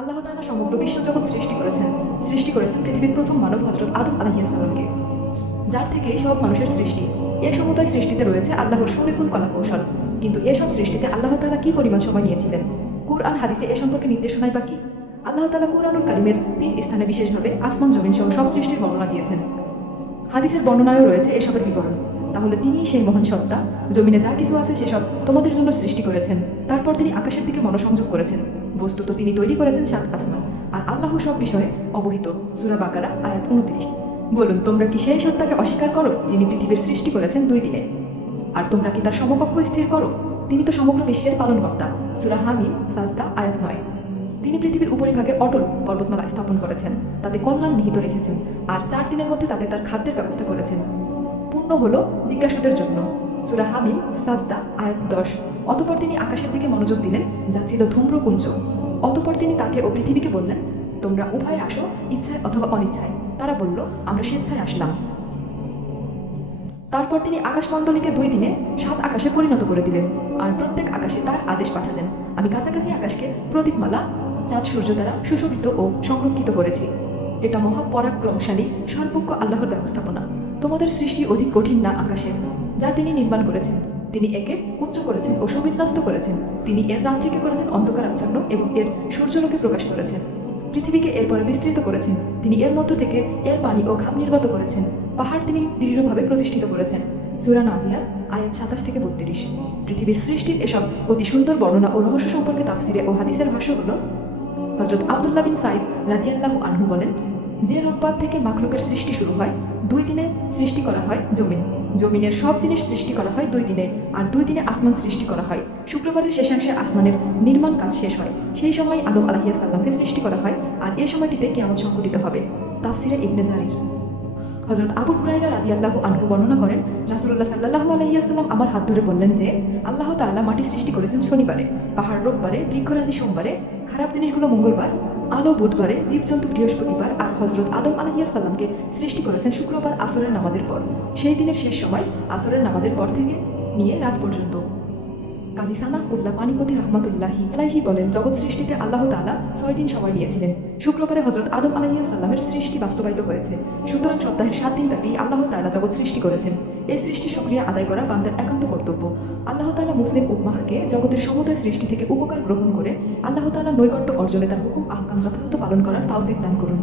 আল্লাহ তাআলা সমগ্র বিশ্বজগৎ সৃষ্টি করেছেন। সৃষ্টি করেছেন পৃথিবীর প্রথম মানব হজরত আদম আলাহিয়াসালামকে যার থেকে সব মানুষের সৃষ্টি। এ সমুদায় সৃষ্টিতে রয়েছে আল্লাহর সুনিপুণ কলাকৌশল। কিন্তু এসব সৃষ্টিতে আল্লাহ তালা কি পরিমাণ সময় নিয়েছিলেন? কুরআন, হাদিসে এ সম্পর্কে নির্দেশনায় বা কি? আল্লাহ তাআলা কুরআনুল কারিমের তিন স্থানে বিশেষভাবে আসমান জমিন সহ সব সৃষ্টির বর্ণনা দিয়েছেন। হাদিসের বর্ণনায়ও রয়েছে এসবের বিবরণ। তাহলে তিনিই সেই মহান সত্তা। জমিনে যা কিছু আছে সেসব তোমাদের জন্য সৃষ্টি করেছেন। তারপর তিনি আকাশের দিকে মনোসংযোগ করেছেন। বস্তুত তিনি তৈরি করেছেন সাত আসমান। আর আল্লাহ সব বিষয়ে অবহিত। সুরা বাকারা, আয়াত উনত্রিশ। বলুন, তোমরা কি সেই সত্তাকে অস্বীকার করো, যিনি পৃথিবীর সৃষ্টি করেছেন দুই দিনে আর তোমরা কি তার সমকক্ষ স্থির করো? তিনি তো সমগ্র বিশ্বের পালনকর্তা। সুরা হামিম, সাজদা, আয়াত নয়। তিনি পৃথিবীর উপরিভাগে অটল পর্বতমালা স্থাপন করেছেন। তাতে কল্যাণ নিহিত রেখেছেন। আর চার দিনের মধ্যে তাতে তার খাদ্যের ব্যবস্থা করেছেন। পূর্ণ হলো জিজ্ঞাসুদের জন্য। সুরা হামিম, সাজদা, আয়াত দশ। অতপর তিনি আকাশের দিকে মনোযোগ দিলেন, যা ছিল ধূম্রকুঞ্জ। অতপর তিনি তাকে ও পৃথিবীকে বললেন, তোমরা উভয় আসো, ইচ্ছায় অথবা অনিচ্ছায়। তারা বলল, আমরা স্বেচ্ছায় আসলাম। তারপর তিনি আকাশমণ্ডলীকে দুই দিনে সাত আকাশে পরিণত করে দিলেন, আর প্রত্যেক আকাশে তার আদেশ পাঠালেন, আমি কাছাকাছি আকাশকে প্রদীপমালা, চাঁদ সূর্য দ্বারা সুশোভিত ও সংরক্ষিত করেছি। এটা মহাপরাক্রমশালী, সর্বজ্ঞ আল্লাহর ব্যবস্থাপনা। তোমাদের সৃষ্টি অধিক কঠিন না আকাশের যা তিনি নির্মাণ করেছেন। তিনি একে উচ্চ করেছেন ও সুবিন্যস্ত করেছেন। তিনি এর রাত্রিকে করেছেন অন্ধকার আচ্ছন্ন এবং এর সূর্যলোকে প্রকাশ করেছেন। পৃথিবীকে এরপরে বিস্তৃত করেছেন। তিনি এর মধ্য থেকে এর পানি ও ঘাম নির্গত করেছেন। পাহাড় তিনি দৃঢ়ভাবে প্রতিষ্ঠিত করেছেন। সুরা নাজিয়া আয়াত সাতাশ থেকে বত্রিশ। পৃথিবীর সৃষ্টির এসব অতি সুন্দর বর্ণনা ও রহস্য সম্পর্কে তাফসিরে ও হাদিসের ভাষ্যগুলো হজরত আবদুল্লাহ বিন সাইদ রাদিয়াল্লাহু আনহু বলেন যে রূপপাত থেকে মাখলুকের সৃষ্টি শুরু হয়, দুই দিনে সৃষ্টি করা হয় জমিন। জমিনের সব জিনিস সৃষ্টি করা হয় দুই দিনে, আর দুই দিনে আসমান সৃষ্টি করা হয়। শুক্রবারের শেষাংশে আসমানের নির্মাণ কাজ শেষ হয়। সেই সময় আদম আলাহিয়া সাল্লামকে সৃষ্টি করা হয়, আর এ সময়টিতে কেমন সংঘটিত হবে। তাফসিরে ইবনে জারির। হজরত আবু হুরাইরা রাদি আল্লাহ আনহু বর্ণনা করেন রাসুল্লাহ সাল্লাহ আলহিয়াসাল্লাম আমার হাত ধরে বললেন যে, আল্লাহ তাআলা মাটি সৃষ্টি করেছেন শনিবারে, পাহাড় রোববারে, বৃক্ষরাজি সোমবারে। খারাপ জিনিসগুলো মঙ্গলবার আলো বুধবারে জীবজন্তু বৃহস্পতিবার আর হজরত আদম আলহিয়াসাল্লামকে সৃষ্টি করেছেন শুক্রবার আসরের নামাজের পর। সেই দিনের শেষ সময় আসরের নামাজের পর থেকে নিয়ে রাত পর্যন্ত। কাজী সানা উল্লাহ পানিপতি রহমতুল্লাহি আলাইহি বলেন, জগৎ সৃষ্টিতে আল্লাহ তাআলা ছয় দিন সময় নিয়েছিলেন শুক্রবারে হজরত আদম আলাইহিয়া সাল্লামের সৃষ্টি বাস্তবায়িত হয়েছে। সুতরাং সপ্তাহের সাত দিন ব্যাপী আল্লাহ তাআলা জগৎ সৃষ্টি করেছেন। এই সৃষ্টি সক্রিয়া আদায় করা বান্দার একান্ত কর্তব্য। আল্লাহ তালা মুসলিম উম্মাহকে জগতের সমুদয় সৃষ্টি থেকে উপকার গ্রহণ করে আল্লাহ তালা নৈকট্য অর্জনে তার হুকুম আহকাম যথাযথ পালন করার তাওফিক দান করুন।